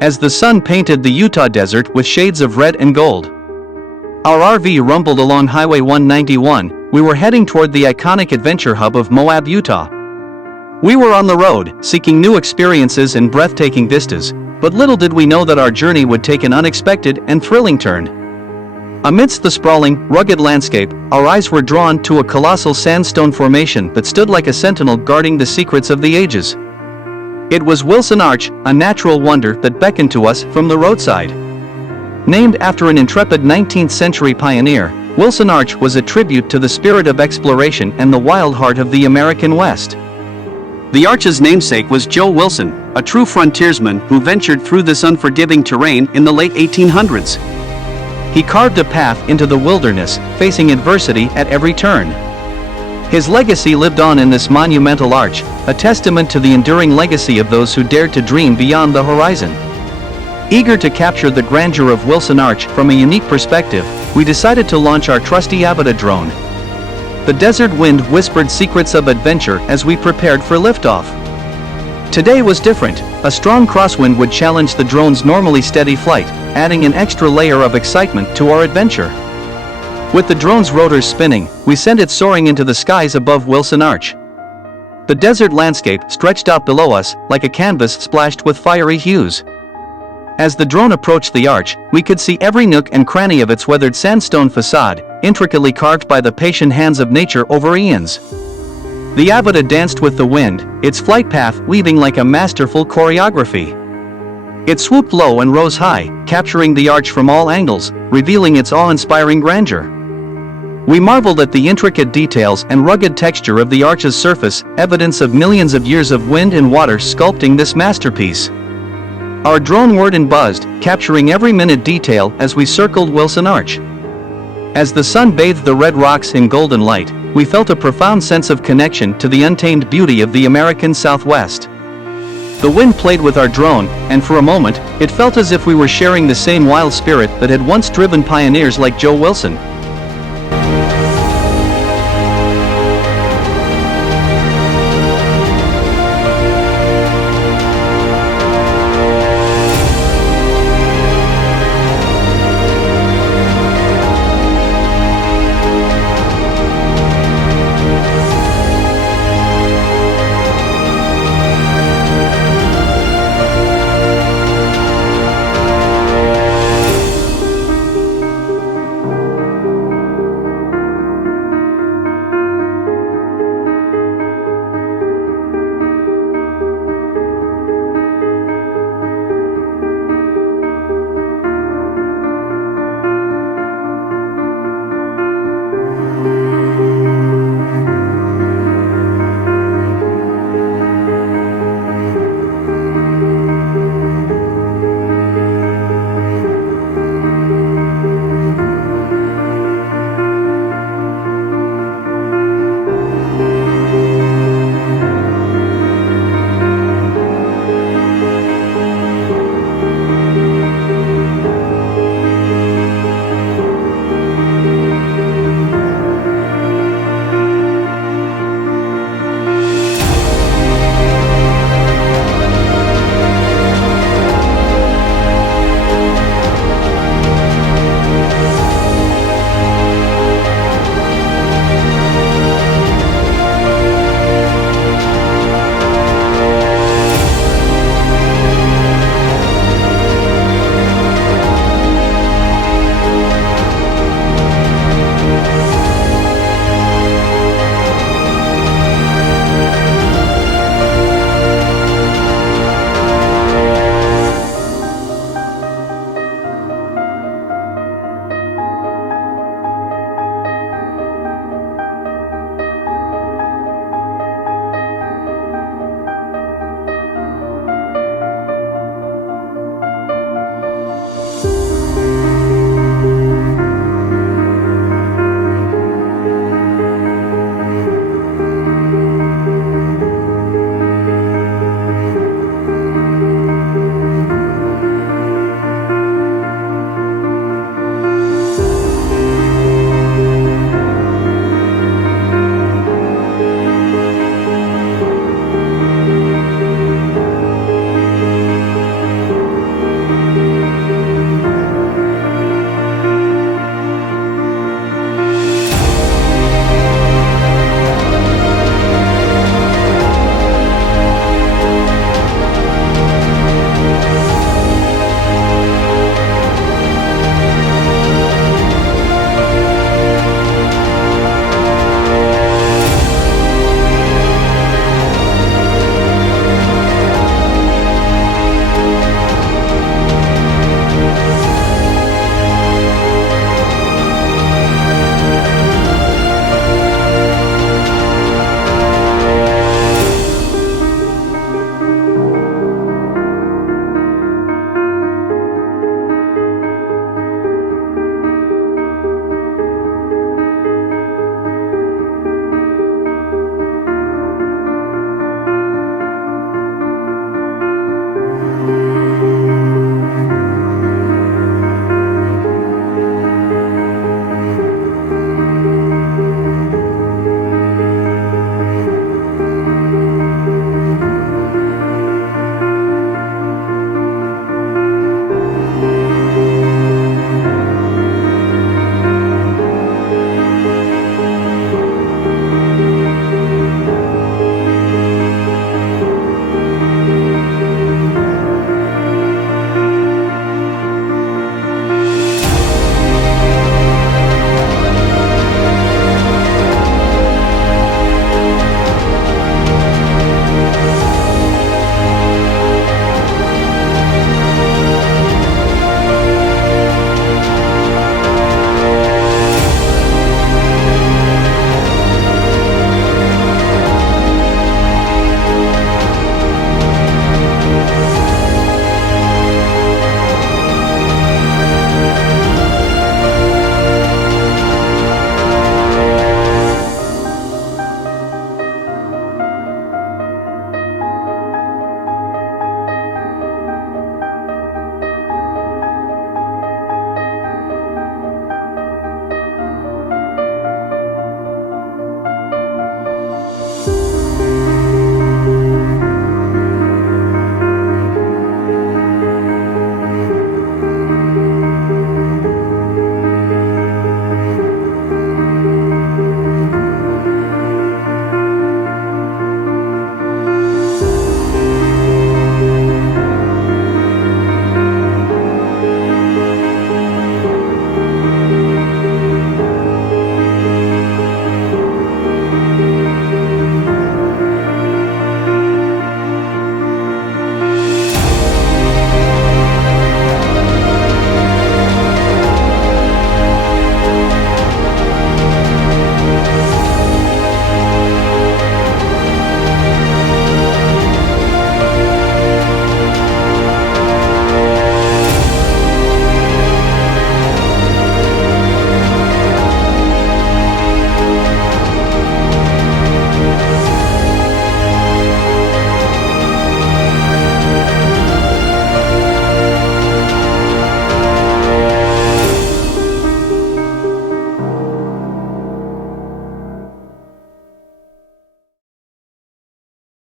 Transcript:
as the sun painted the Utah desert with shades of red and gold. Our RV rumbled along Highway 191, we were heading toward the iconic adventure hub of Moab, Utah. We were on the road, seeking new experiences and breathtaking vistas, but little did we know that our journey would take an unexpected and thrilling turn. Amidst the sprawling, rugged landscape, our eyes were drawn to a colossal sandstone formation that stood like a sentinel guarding the secrets of the ages. It was Wilson Arch, a natural wonder that beckoned to us from the roadside. Named after an intrepid 19th-century pioneer, Wilson Arch was a tribute to the spirit of exploration and the wild heart of the American West. The arch's namesake was Joe Wilson, a true frontiersman who ventured through this unforgiving terrain in the late 1800s. He carved a path into the wilderness, facing adversity at every turn. His legacy lived on in this monumental arch, a testament to the enduring legacy of those who dared to dream beyond the horizon. Eager to capture the grandeur of Wilson Arch from a unique perspective, we decided to launch our trusty Avata drone. The desert wind whispered secrets of adventure as we prepared for liftoff. Today was different. A strong crosswind would challenge the drone's normally steady flight, adding an extra layer of excitement to our adventure. With the drone's rotors spinning, we sent it soaring into the skies above Wilson Arch. The desert landscape stretched out below us like a canvas splashed with fiery hues. As the drone approached the arch, we could see every nook and cranny of its weathered sandstone facade, intricately carved by the patient hands of nature over eons. The Avata danced with the wind, its flight path weaving like a masterful choreography. It swooped low and rose high, capturing the arch from all angles, revealing its awe-inspiring grandeur. We marveled at the intricate details and rugged texture of the arch's surface, evidence of millions of years of wind and water sculpting this masterpiece. Our drone whirred and buzzed, capturing every minute detail as we circled Wilson Arch. As the sun bathed the red rocks in golden light, we felt a profound sense of connection to the untamed beauty of the American Southwest. The wind played with our drone, and for a moment, it felt as if we were sharing the same wild spirit that had once driven pioneers like Joe Wilson.